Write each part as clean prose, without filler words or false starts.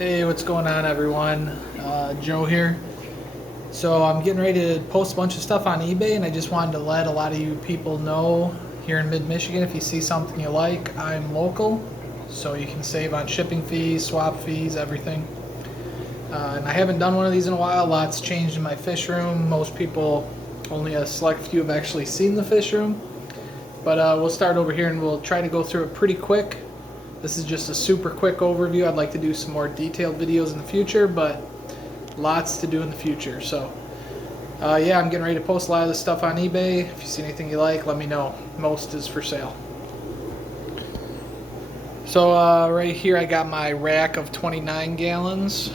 Hey, what's going on, everyone? Joe here. So I'm getting ready to post a bunch of stuff on eBay, and I just wanted to let a lot of you people know here in mid-Michigan, if you see something you like, I'm local, so you can save on shipping fees, swap fees, everything. And I haven't done one of these in a while. Lots changed in my fish room. Most people, only a select few have actually seen the fish room. But we'll start over here and we'll try to go through it pretty quick. This is just a super quick overview. I'd like to do some more detailed videos in the future, but lots to do in the future. So yeah, I'm getting ready to post a lot of this stuff on eBay. If you see anything you like, let me know. Most is for sale. So right here I got my rack of 29 gallons.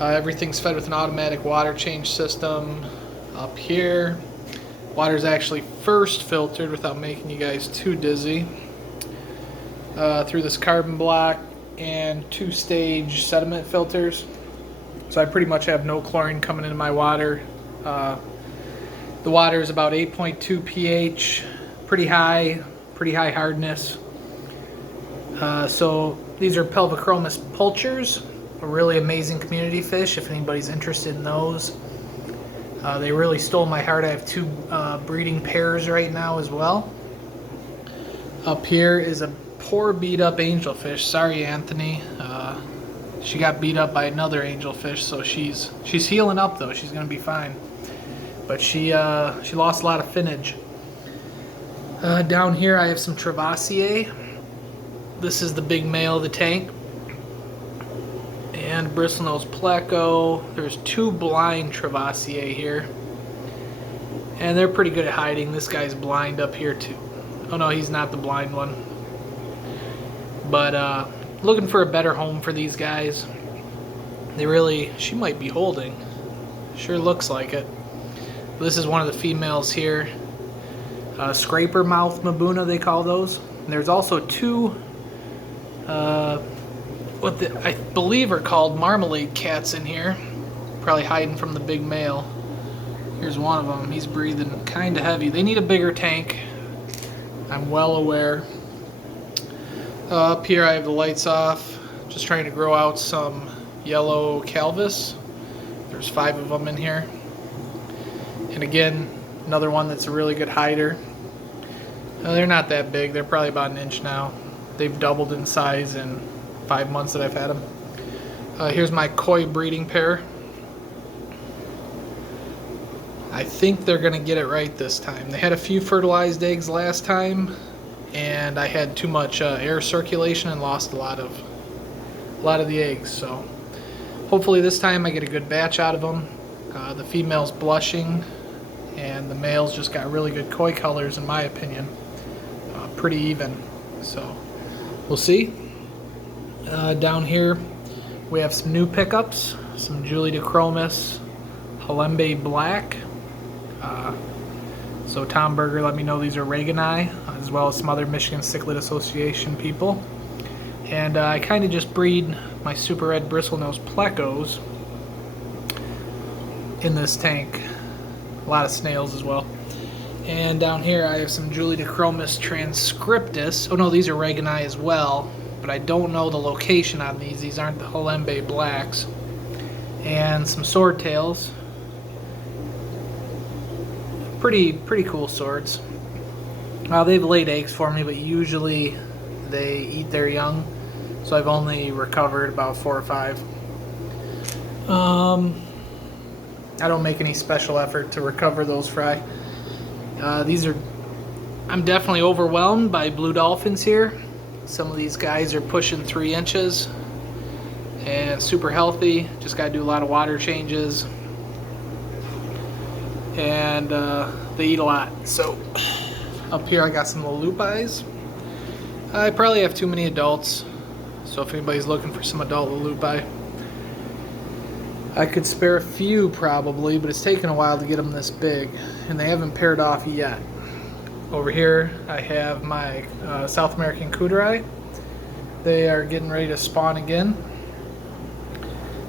Everything's fed with an automatic water change system. Up here, water's actually first filtered without making you guys too dizzy. Through this carbon block and two-stage sediment filters. So I pretty much have no chlorine coming into my water. The water is about 8.2 pH, pretty high hardness. So these are Pelvichromis pulchers, a really amazing community fish if anybody's interested in those. They really stole my heart. I have two breeding pairs right now as well. Up here is a poor beat up angelfish. Sorry, Anthony. She got beat up by another angelfish, so she's healing up though. She's gonna be fine. But she lost a lot of finnage. Down here I have some Travassier. This is the big male of the tank. And bristlenose pleco. There's two blind Travassier here. And they're pretty good at hiding. This guy's blind up here too. Oh no, he's not the blind one. But looking for a better home for these guys. She might be holding. Sure looks like it. This is one of the females here. Scraper mouth Mbuna, they call those. And there's also two, I believe are called marmalade cats in here. Probably hiding from the big male. Here's one of them. He's breathing kind of heavy. They need a bigger tank. I'm well aware. Up here I have the lights off, just trying to grow out some yellow Calvis. There's 5 of them in here. And again, another one that's a really good hider. They're not that big, they're probably about an inch now. They've doubled in size in 5 months that I've had them. Here's my koi breeding pair. I think they're gonna get it right this time. They had a few fertilized eggs last time, and I had too much air circulation and lost a lot of the eggs. So hopefully this time I get a good batch out of them. The female's blushing, and the male's just got really good koi colors in my opinion. Pretty even. So we'll see. Down here we have some new pickups, some Julie DeChromis Halembe Black. So Tom Berger let me know these are Regani, as well as some other Michigan Cichlid Association people. And I kind of just breed my super red bristlenose plecos in this tank. A lot of snails as well. And down here I have some Julie DeChromis transcriptus. Oh no, these are Regani as well, but I don't know the location on these. These aren't the Halembe Blacks. And some swordtails. Pretty cool swords. They've laid eggs for me, but usually they eat their young, so I've only recovered about 4 or 5. I don't make any special effort to recover those fry. I'm definitely overwhelmed by blue dolphins here. Some of these guys are pushing 3 inches and super healthy. Just got to do a lot of water changes. And they eat a lot. So up here I got some little lupis. I probably have too many adults, so if anybody's looking for some adult lupi, I could spare a few probably, but it's taken a while to get them this big, and they haven't paired off yet. Over here I have my South American Kudrai. They are getting ready to spawn again,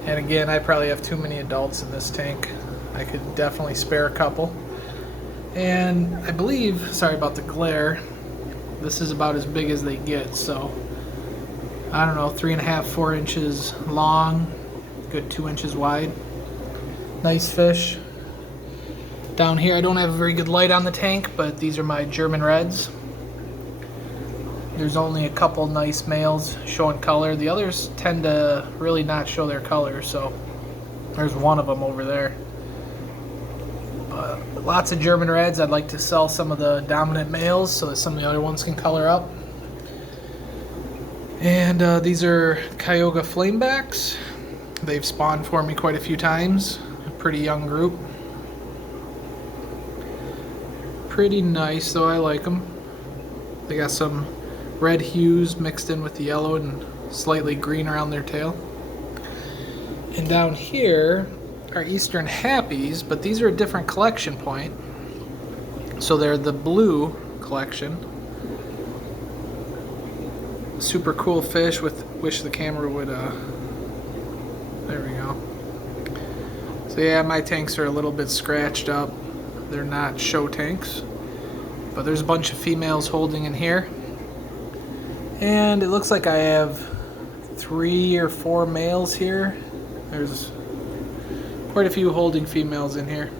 and again I probably have too many adults in this tank. I could definitely spare a couple. And I believe, sorry about the glare, this is about as big as they get, so I don't know, 3.5, 4 inches long, good 2 inches wide. Nice fish. Down here, I don't have a very good light on the tank, but these are my German Reds. There's only a couple nice males showing color. The others tend to really not show their color, so there's one of them over there. But lots of German Reds. I'd like to sell some of the dominant males so that some of the other ones can color up. And these are Kyoga Flamebacks. They've spawned for me quite a few times. A pretty young group. Pretty nice though, I like them. They got some red hues mixed in with the yellow and slightly green around their tail. And down here are Eastern Happies, but these are a different collection point. So they're the blue collection. Super cool fish with, wish the camera would, there we go. So yeah, my tanks are a little bit scratched up. They're not show tanks, but there's a bunch of females holding in here. And it looks like I have 3 or 4 males here. There's quite a few holding females in here.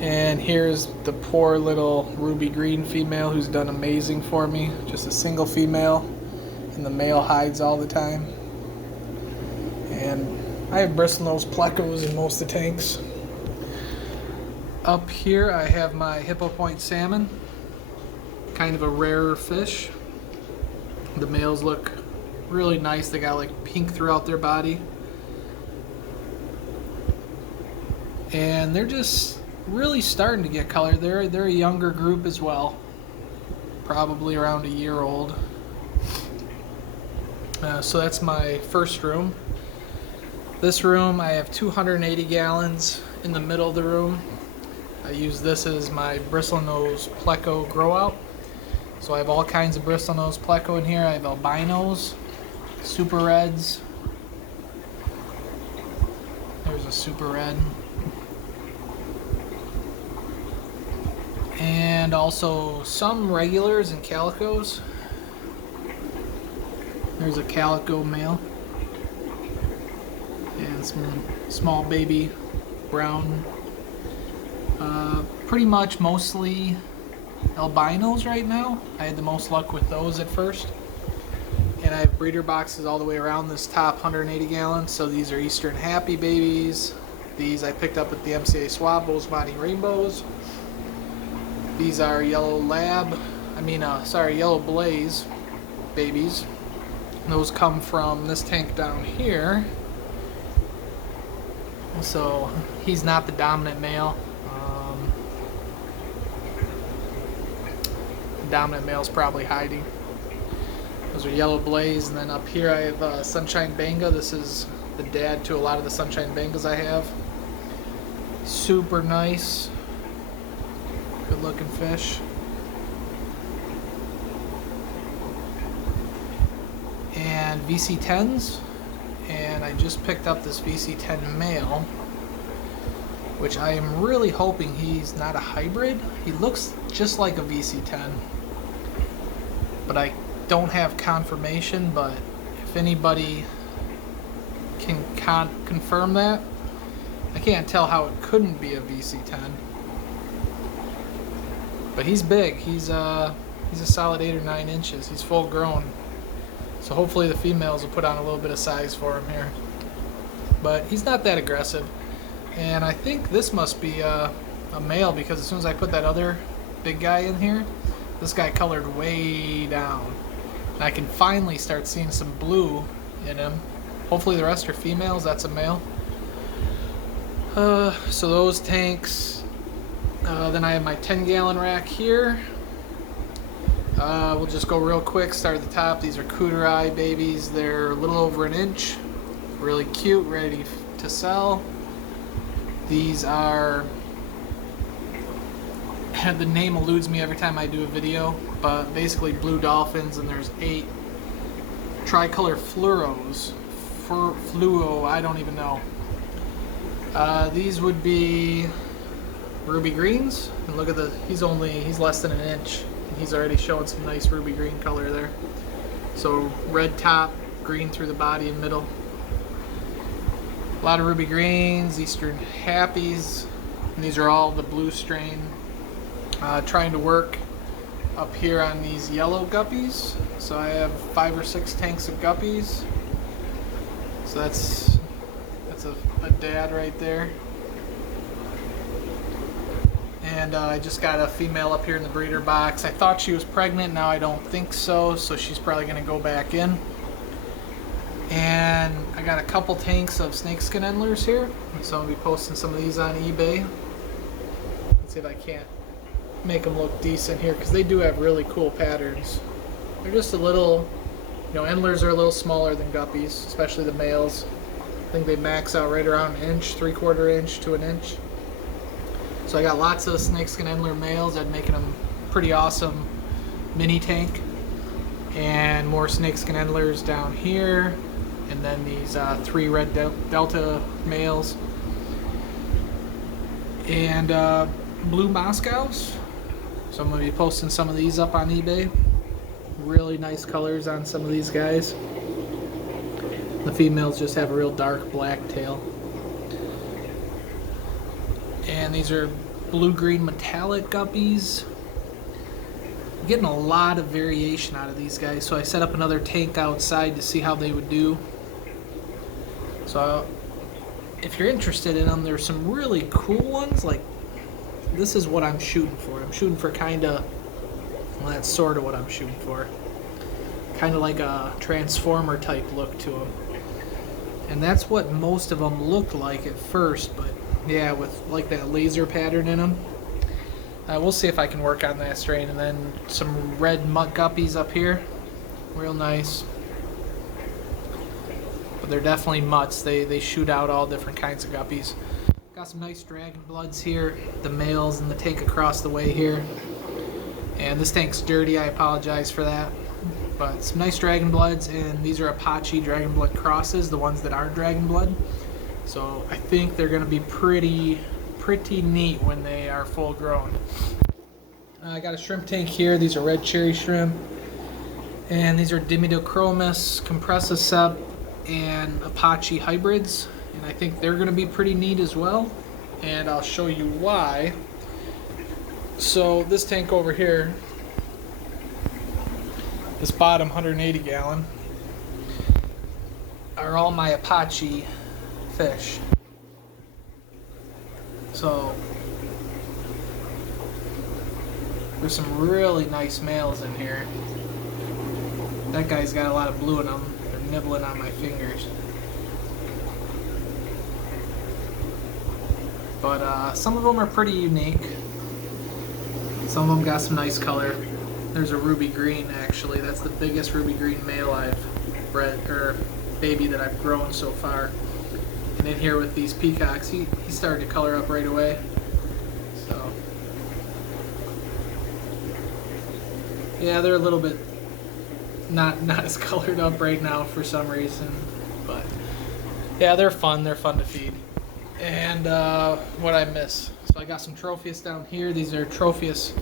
And here's the poor little ruby green female who's done amazing for me. Just a single female, and the male hides all the time. And I have bristlenose plecos in most of the tanks. Up here I have my Hippo Point salmon. Kind of a rarer fish. The males look really nice. They got like pink throughout their body. And they're just really starting to get color. They're a younger group as well. Probably around a year old. So that's my first room. This room, I have 280 gallons in the middle of the room. I use this as my bristlenose pleco grow out. So I have all kinds of bristlenose pleco in here. I have albinos, super reds. There's a super red. And also some regulars and calicos. There's a calico male. And some small baby brown. Pretty much mostly albinos right now. I had the most luck with those at first. And I have breeder boxes all the way around this top 180 gallons. So these are Eastern Happy babies. These I picked up at the MCA swap, Bosemani Rainbows. These are yellow blaze babies. Those come from this tank down here. So he's not the dominant male. The dominant male's probably hiding. Those are yellow blaze, and then up here I have Sunshine Banga. This is the dad to a lot of the Sunshine Bangas I have. Super nice. Good looking fish. And VC10s. And I just picked up this VC10 male, which I am really hoping he's not a hybrid. He looks just like a VC10, but I don't have confirmation. But if anybody can confirm that, I can't tell how it couldn't be a VC10. But he's big. He's a solid 8 or 9 inches. He's full grown. So hopefully the females will put on a little bit of size for him here. But he's not that aggressive. And I think this must be a male, because as soon as I put that other big guy in here, this guy colored way down. And I can finally start seeing some blue in him. Hopefully the rest are females. That's a male. So those tanks. Then I have my 10-gallon rack here. We'll just go real quick, start at the top. These are Cooterai babies. They're a little over 1 inch. Really cute, ready to sell. These are, the name eludes me every time I do a video, but basically blue dolphins, and there's 8 tricolor fluoros. Fluo, I don't even know. These would be ruby greens. And look at he's less than 1 inch. He's already showing some nice ruby green color there. So red top, green through the body and middle. A lot of ruby greens, Eastern Happies, and these are all the blue strain. Trying to work up here on these yellow guppies. So I have 5 or 6 tanks of guppies. So that's a dad right there. And I just got a female up here in the breeder box. I thought she was pregnant, now I don't think so, so she's probably going to go back in. And I got a couple tanks of snakeskin endlers here, so I'll be posting some of these on eBay. Let's see if I can't make them look decent here, because they do have really cool patterns. They're just a little, endlers are a little smaller than guppies, especially the males. I think they max out right around an inch, 3/4 inch to an inch. So I got lots of snakeskin endler males. I'm making them pretty awesome mini tank. And more snakeskin endlers down here. And then these 3 red delta males. And blue Moscows. So I'm going to be posting some of these up on eBay. Really nice colors on some of these guys. The females just have a real dark black tail. And these are blue-green metallic guppies. I'm getting a lot of variation out of these guys, so I set up another tank outside to see how they would do. So if you're interested in them, there's some really cool ones. Like, this is what I'm shooting for. I'm shooting for well, that's sort of what I'm shooting for. Kind of like a Transformer type look to them. And that's what most of them looked like at first, but yeah, with like that laser pattern in them. We'll see if I can work on that strain. And then some red mutt guppies up here. Real nice. But they're definitely mutts. They shoot out all different kinds of guppies. Got some nice dragon bloods here. The males in the tank across the way here. And this tank's dirty, I apologize for that. But some nice dragon bloods, and these are Apache dragon blood crosses, the ones that aren't dragon blood. So I think they're going to be pretty neat when they are full grown. I got a shrimp tank here. These are red cherry shrimp. And these are Dimidochromis, Compressicep, and Apache hybrids. And I think they're going to be pretty neat as well. And I'll show you why. So this tank over here, this bottom 180 gallon, are all my Apache fish. So there's some really nice males in here. That guy's got a lot of blue in them. They're nibbling on my fingers. But some of them are pretty unique. Some of them got some nice color. There's a ruby green, actually. That's the biggest ruby green male I've bred, or baby that I've grown so far. And in here with these peacocks, he started to color up right away. So yeah, they're a little bit not as colored up right now for some reason, but yeah, they're fun. They're fun to feed. And what I miss? So I got some Tropheus down here. These are Tropheus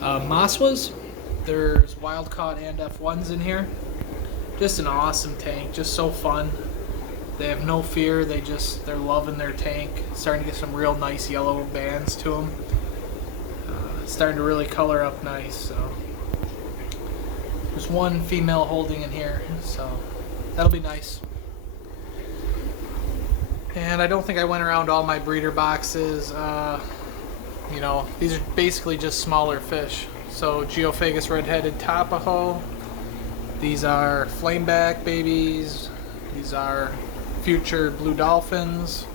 Maswas. There's wild caught and F1s in here. Just an awesome tank. Just so fun. They have no fear. They're loving their tank. Starting to get some real nice yellow bands to them. Starting to really color up nice. So there's one female holding in here. So that'll be nice. And I don't think I went around all my breeder boxes. These are basically just smaller fish. So Geophagus red-headed Tapaho. These are flameback babies. These are future blue dolphins.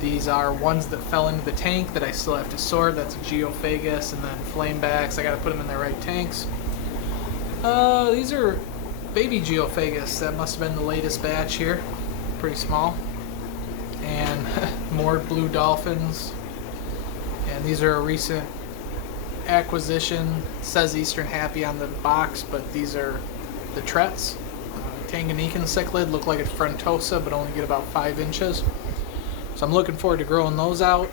These are ones that fell into the tank that I still have to sort. That's a Geophagus, and then flamebacks. I got to put them in the right tanks. These are baby Geophagus. That must have been the latest batch here. Pretty small. And more blue dolphins. And these are a recent acquisition. It says Eastern Happy on the box, but these are the Trets. Tanganyikan cichlid, look like it's frontosa, but only get about 5 inches. So I'm looking forward to growing those out.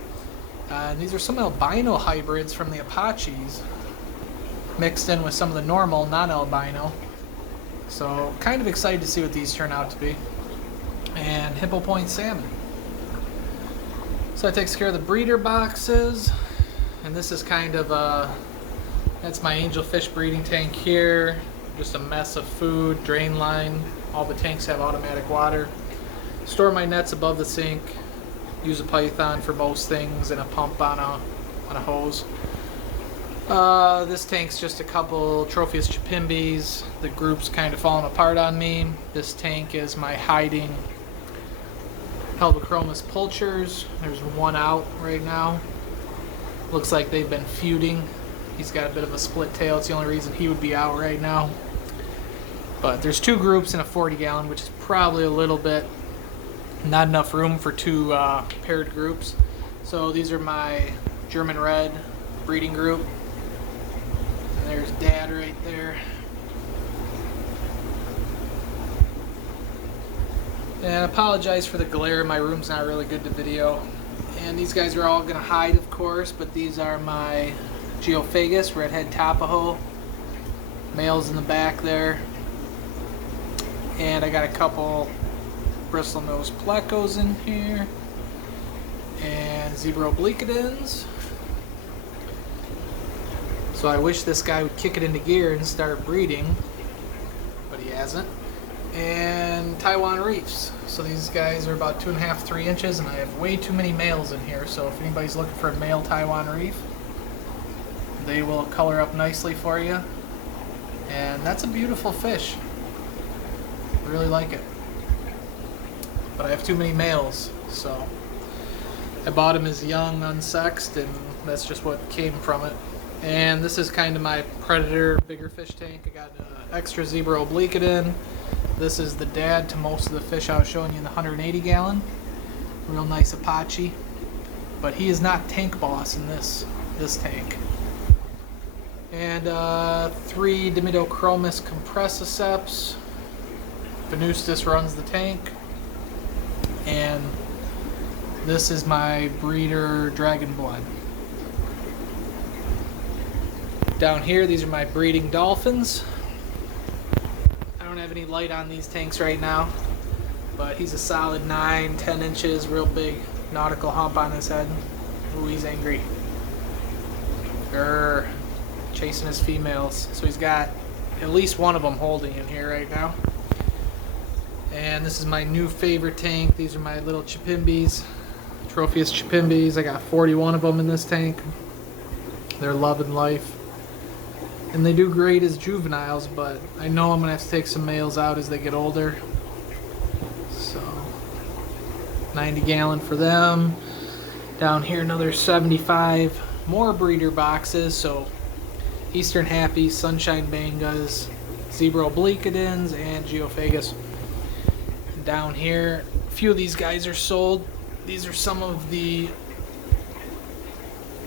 And these are some albino hybrids from the Apaches, mixed in with some of the normal non-albino. So kind of excited to see what these turn out to be. And Hippo Point salmon. So that takes care of the breeder boxes. And this is kind of that's my angelfish breeding tank here. Just a mess of food, drain line. All the tanks have automatic water. Store my nets above the sink. Use a python for most things and a pump on a hose. This tank's just a couple Tropheus chipimbis. The group's kind of falling apart on me. This tank is my hiding Helvochromis pulchers. There's one out right now. Looks like they've been feuding. He's got a bit of a split tail. It's the only reason he would be out right now. But there's two groups in a 40 gallon, which is probably a little bit not enough room for two paired groups. So these are my German Red breeding group. And there's Dad right there. And I apologize for the glare. My room's not really good to video. And these guys are all going to hide, of course, but these are my Geophagus, Redhead Tapaho. Males in the back there. And I got a couple bristlenose plecos in here. And zebra obliquidens. So I wish this guy would kick it into gear and start breeding, but he hasn't. And Taiwan Reefs. So these guys are about 2.5, 3 inches, and I have way too many males in here. So if anybody's looking for a male Taiwan Reef, they will color up nicely for you. And that's a beautiful fish. I really like it. But I have too many males, so I bought him as young, unsexed, and that's just what came from it. And this is kind of my predator bigger fish tank. I got an extra zebra obliquidin. This is the dad to most of the fish I was showing you in the 180 gallon. Real nice Apache. But he is not tank boss in this tank. And 3 Dimidochromis compressiceps. Venustus runs the tank. And this is my breeder Dragon Blood. Down here, these are my breeding dolphins. I don't have any light on these tanks right now, but he's a solid 9, 10 inches, real big nautical hump on his head. Ooh, he's angry. Grr, chasing his females. So he's got at least one of them holding in here right now. And this is my new favorite tank. These are my little chipimbis, Tropheus chipimbis. I got 41 of them in this tank. They're loving life. And they do great as juveniles, but I know I'm going to have to take some males out as they get older. So, 90 gallon for them. Down here, another 75 more breeder boxes. So, Eastern Happy, Sunshine Bangas, Zebra Obliquidens, and Geophagus. Down here, a few of these guys are sold. These are some of the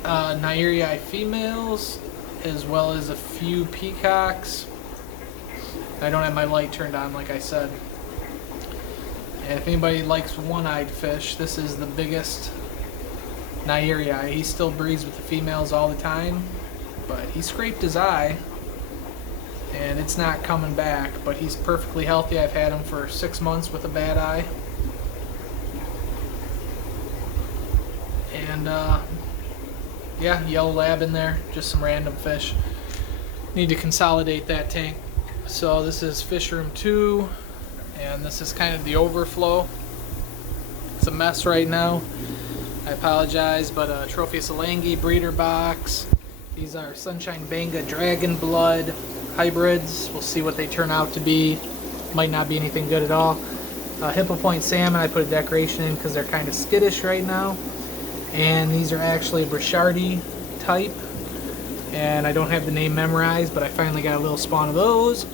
Nairi females, as well as a few peacocks. I don't have my light turned on, like I said. And if anybody likes one-eyed fish, this is the biggest Nairi. He still breeds with the females all the time, but he scraped his eye, and it's not coming back, but he's perfectly healthy. I've had him for 6 months with a bad eye. And yeah, yellow lab in there, just some random fish. Need to consolidate that tank. So this is fish room 2, and this is kind of the overflow. It's a mess right now. I apologize, but Tropheus elangi breeder box. These are Sunshine Banga Dragon Blood hybrids. We'll see what they turn out to be. Might not be anything good at all. Hippo Point salmon, I put a decoration in because they're kind of skittish right now. And these are actually Brichardi type, and I don't have the name memorized, but I finally got a little spawn of those.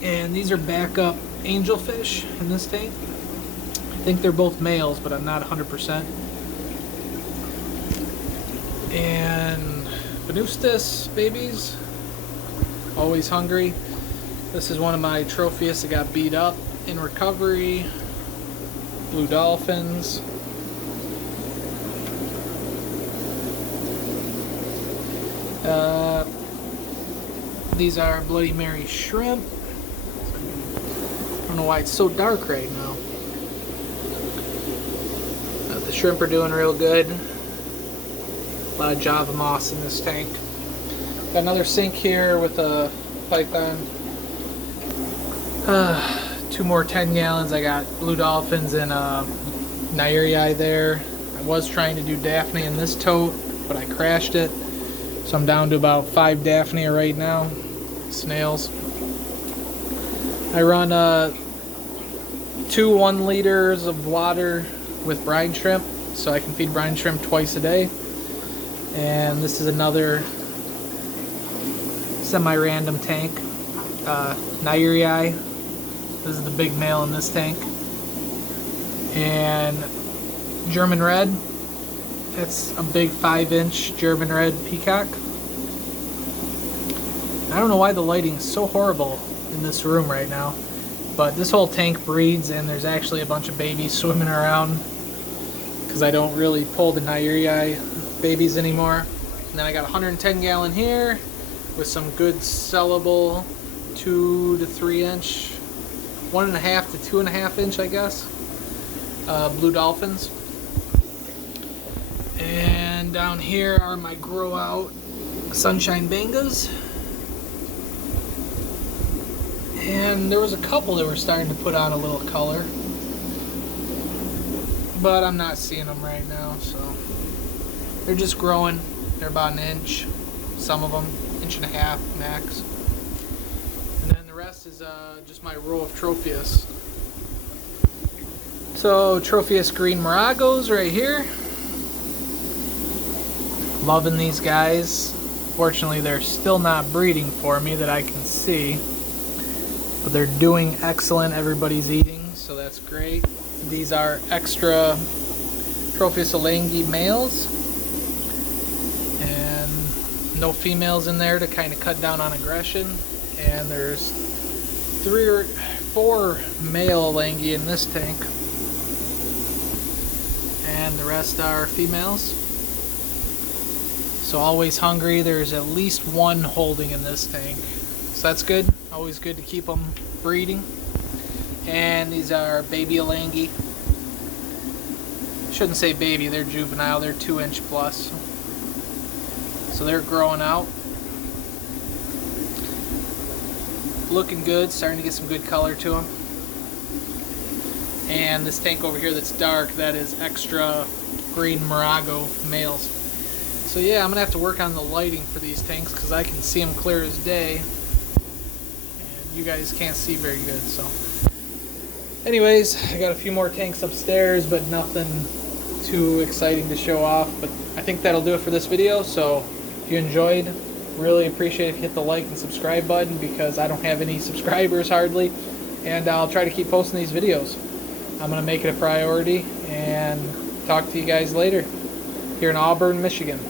And these are backup angelfish in this tank. I think they're both males, but I'm not 100%. And Venustus babies, always hungry. This is one of my Tropheus that got beat up in recovery. Blue dolphins. These are Bloody Mary shrimp. don't know why it's so dark right now. The shrimp are doing real good. A lot of Java moss in this tank. Got another sink here with a python. 2 more 10 gallons. I got blue dolphins and Nyreae there. I was trying to do Daphne in this tote, but I crashed it. So I'm down to about 5 Daphne right now. Snails. I run 2 1 liters of water with brine shrimp, so I can feed brine shrimp twice a day. And this is another semi-random tank. Nyreae. This is the big male in this tank. And German red. That's a big 5-inch German red peacock. I don't know why the lighting is so horrible in this room right now, but this whole tank breeds, and there's actually a bunch of babies swimming around because I don't really pull the Nyreae babies anymore. And then I got a 110 gallon here with some good sellable 2 to 3 inch, 1.5 to 2.5 inch, I guess, blue dolphins. And down here are my grow out sunshine bangas. And there was a couple that were starting to put on a little color, but I'm not seeing them right now, so they're just growing. They're about 1 inch, some of them 1.5 inches max. And then the rest is just my row of Tropheus. So Tropheus green Moragos right here. Loving these guys. Fortunately, they're still not breeding for me that I can see, but they're doing excellent. Everybody's eating, so that's great. These are extra Tropheus elengi males, and no females in there to kind of cut down on aggression. And there's 3 or 4 male elengi in this tank, and the rest are females. So always hungry. There's at least 1 holding in this tank, so that's good. Always good to keep them breeding. And these are baby elengi. Shouldn't say baby, they're juvenile. They're 2 inch plus, so they're growing out, looking good, starting to get some good color to them. And this tank over here that's dark, that is extra green Morago males. So yeah, I'm gonna have to work on the lighting for these tanks because I can see them clear as day, and you guys can't see very good. So anyways, I got a few more tanks upstairs, but nothing too exciting to show off. But I think that'll do it for this video. So if you enjoyed, really appreciate it if you hit the like and subscribe button, because I don't have any subscribers hardly, and I'll try to keep posting these videos. I'm gonna make it a priority, and talk to you guys later here in Auburn, Michigan.